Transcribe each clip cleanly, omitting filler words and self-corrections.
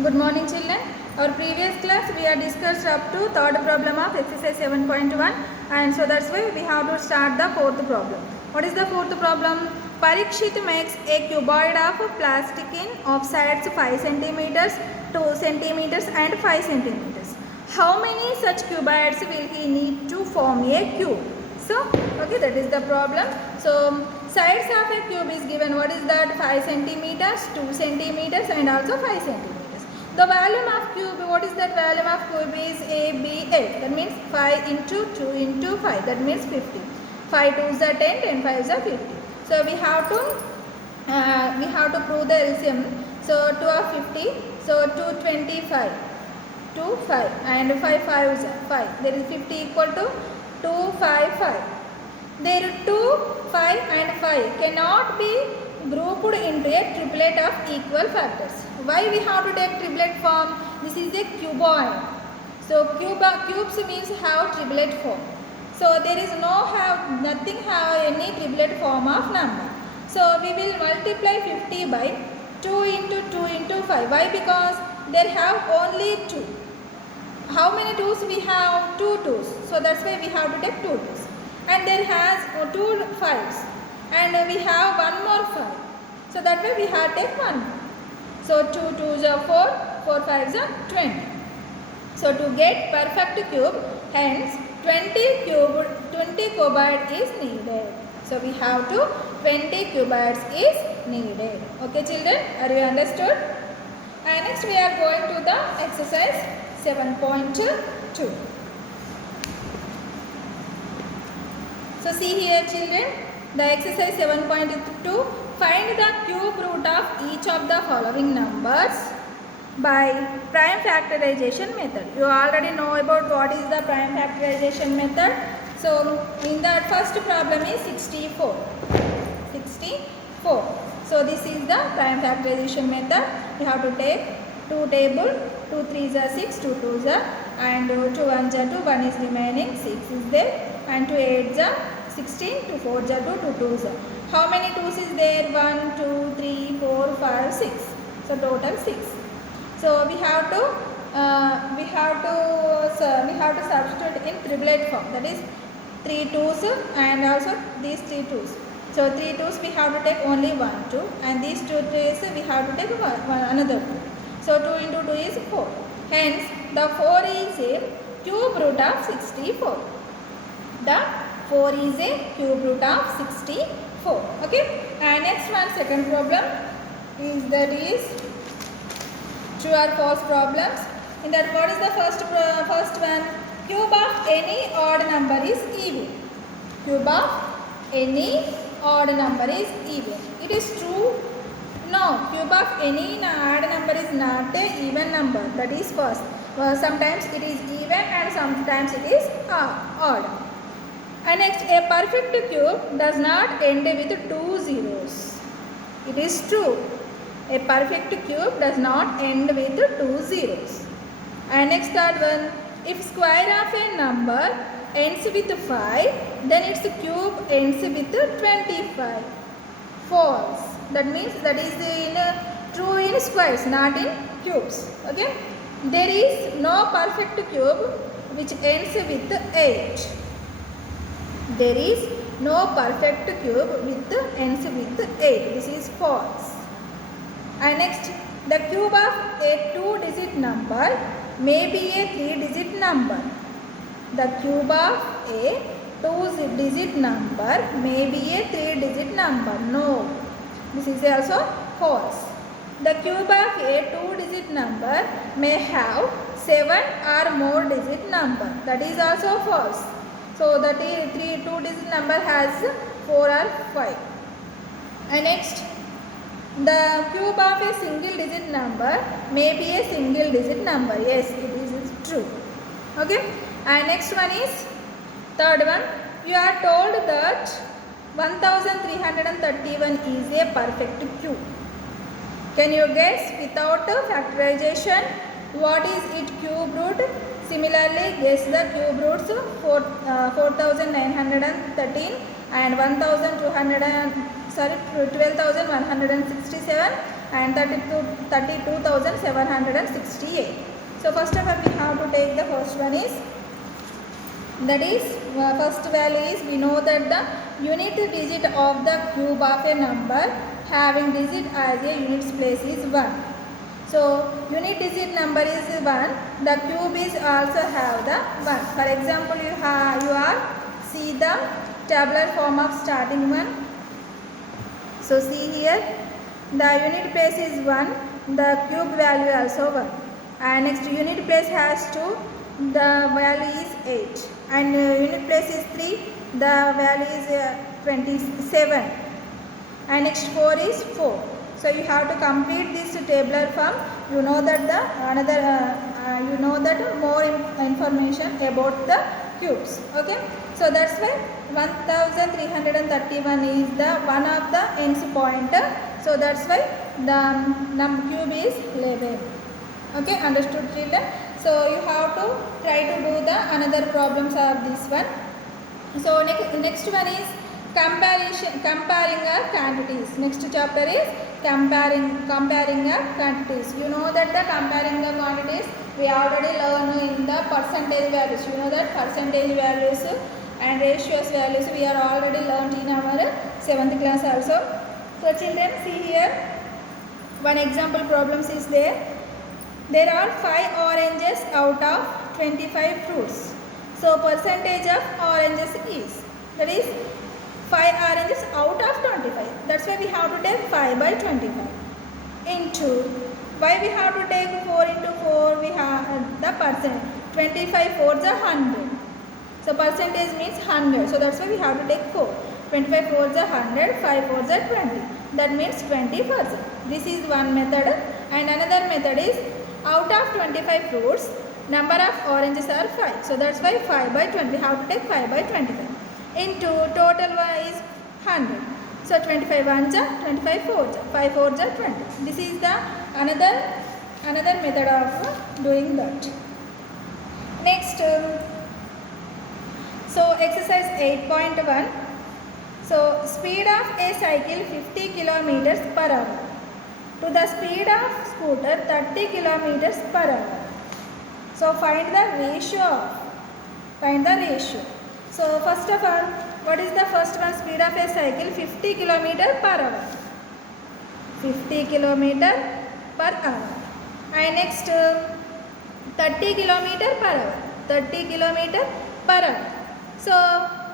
Good morning, children. Our previous class we have discussed up to third problem of exercise 7.1, and so that's why we have to start the fourth problem. What is the fourth problem? Parikshit makes a cuboid of plastic of sides 5 centimeters, 2 centimeters and 5 centimeters. How many such cuboids will he need to form a cube? So, okay, that is the problem. So, sides of a cube is given. What is that? 5 centimeters, 2 centimeters and also 5 centimeters. The volume of cube, what is that volume of cube is ABA. That means 5 into 2 into 5. That means 50. 5 2s are 10, 10 5s are 50. So we have to prove the LCM. So 2 are 50. So 225. 2 5 and 5 5s are 5. There is 50 equal to 2 5 5. There 2 5 and 5 cannot be grouped into a triplet of equal factors. Why we have to take triplet form? This is a cuboid. So cubes means have triplet form. So there is nothing have any triplet form of number. So we will multiply 50 by 2 into 2 into 5. Why? Because there have only 2. How many 2's we have? 2 2's. So that's why we have to take 2 2's. And there has 2 5's. And we have one more 5. So that way we have to take 1. So 2 2's are 4, 4 5's are 20. So to get perfect cube, hence 20 cuboid is needed. So we have to 20 cuboids is needed. Okay children, are you understood? And next we are going to the exercise 7.2. So see here children, the exercise 7.2, find the cube root of each of the following numbers by prime factorization method. You already know about what is the prime factorization method. So in the first problem is 64. 64. So this is the prime factorization method. You have to take 2 table, 2 3's are 6, 2 2's are, and 2 1's are 2, 1 is remaining, 6 is there, and 2 8's are 16, 2 4's are 2, 2 2's are. How many 2's is there? 1, 2, 3, 4, 5, 6. So total 6. So we have to substitute in triplet form. That is 3 2's and also these 3 2's. So 3 2's we have to take only 1 2, and these 2 2's we have to take another 2. So 2 into 2 is 4. Hence the 4 is a cube root of 64. The 4 is a cube root of 64. Okay. And next one, second problem is true or false problems. In that, what is the first one? Cube of any odd number is even. Cube of any odd number is even. It is true. No, cube of any odd number is not a even number. That is first. Sometimes it is even and sometimes it is odd. And next, a perfect cube does not end with 2 zeros. It is true. A perfect cube does not end with 2 zeros. And next, third one, if square of a number ends with 5, then its cube ends with 25. False. That means that is true in squares, not in cubes. Okay. There is no perfect cube which ends with 8. There is no perfect cube which ends with 8. This is false. And next, the cube of a 2-digit number may be a 3-digit number. The cube of a 2-digit number may be a 3-digit number. No. This is also false. The cube of a 2-digit number may have 7 or more digit number. That is also false. So the 2-digit number has 4 or 5. And next, the cube of a single digit number may be a single digit number. Yes, it is true. Okay. And next one is third one. You are told that 1331 is a perfect cube. Can you guess without factorization what is its cube root? Similarly, guess the cube roots 4913 and 1267 and 32,768. So first of all we have to take the first one is, that is first value is, we know that the unit digit of the cube of a number having digit as a units place is 1. So unit digit number is 1, the cube is also have the 1. For example, you are see the tabular form of starting one. So see here, the unit place is 1, the cube value also 1, and next unit place has 2, the value is 8, and unit place is 3, the value is 27, and next 4 is 4. So you have to complete this tabular form. You know that more information about the cubes. Okay. So that's why 1331 is the one of the ends pointer. So that's why the cube is 11. Okay, understood children? So you have to try to do the another problems of this one. So next one is comparing our quantities. Next chapter is comparing our quantities. You know that the comparing the quantities we already learned in the percentage values. You know that percentage values and ratios values we are already learned in our 7th class also. So children, see here, one example problems is there. There are 5 oranges out of 25 fruits. So percentage of oranges is, that is 5 oranges out of 25. That's why we have to take 5 by 25 into, why we have to take 4 into 4, we have the percent, 25 4s are 100. So percentage means 100. So that's why we have to take 4. 25 4s are 100, 5 4s are 20. That means 20%. This is one method. And another method is, out of 25 fruits, number of oranges are 5. So that's why 5 by 20. We have to take 5 by 25. Into total one is 100. So 25 1s are 25 4s are, 5 4s are 20. This is the another method of doing that. Next, so exercise 8.1. So speed of a cycle 50 kilometers per hour to the speed of scooter 30 kilometers per hour. So find the ratio. So first of all, what is the first one? Speed of a cycle 50 km per hour. 50 km per hour. And next 30 km per hour. 30 km per hour. So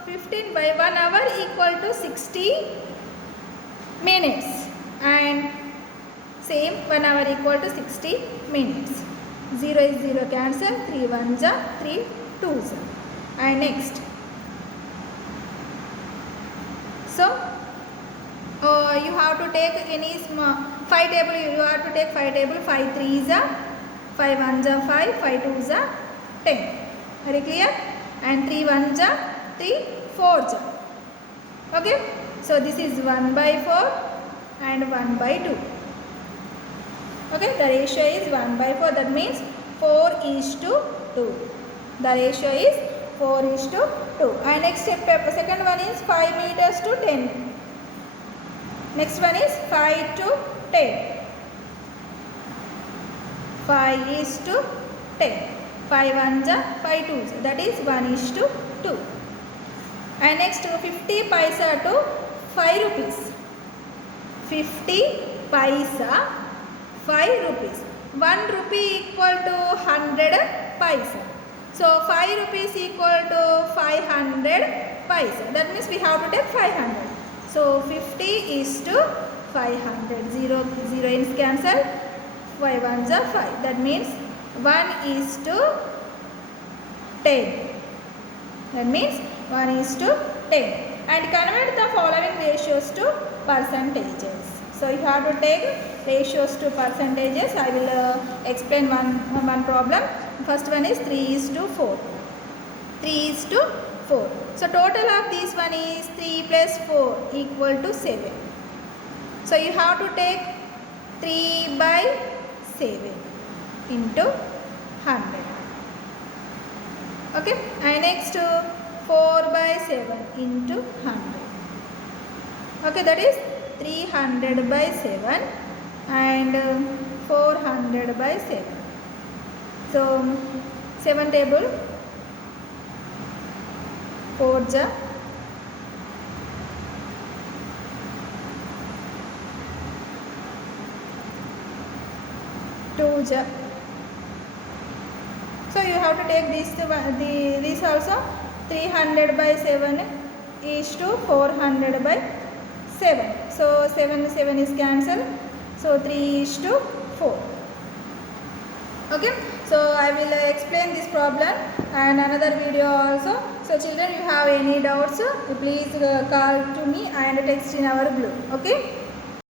15 by 1 hour equal to 60 minutes. And same 1 hour equal to 60 minutes. 0 is 0 cancel. 3 1s are 3 2s are. And next. So you have to take any small 5 table. You have to take 5 table. 5 3s are 5 1s are 5. 5 2s are 10. Very clear? And 3 1s are 3 4s are. Okay. So this is 1 by 4 and 1 by 2. Okay. The ratio is 1 by 4. That means 4 is to 2. The ratio is 4 is to 2. And next step, second one is 5 meters to 10. Next one is 5 to 10. 5 is to 10. 5 1s are 5 2s. That is 1 is to 2. And next 50 paisa to 5 rupees. 50 paisa 5 rupees. 1 rupee equal to 100 paisa. So 5 rupees equal to 500 paisa. That means we have to take 500. So 50 is to 500. 0 ins cancel. 5 1s are 5. That means 1 is to 10. That means 1 is to 10. And convert the following ratios to percentages. So you have to take ratios to percentages. I will explain one problem. First one is 3 is to 4. 3 is to 4. So total of this one is 3 plus 4 equal to 7. So you have to take 3 by 7 into 100. Okay. And next 4 by 7 into 100. Okay. That is 300 by 7 and 400 by 7. So 7 table 4 ja 2 ja. So you have to take this also. 300 by 7 is to 400 by 7. So 7 is cancelled. So 3 is to 4. Okay. So I will explain this problem and another video also. So children, you have any doubts, please call to me and text in our group. Okay.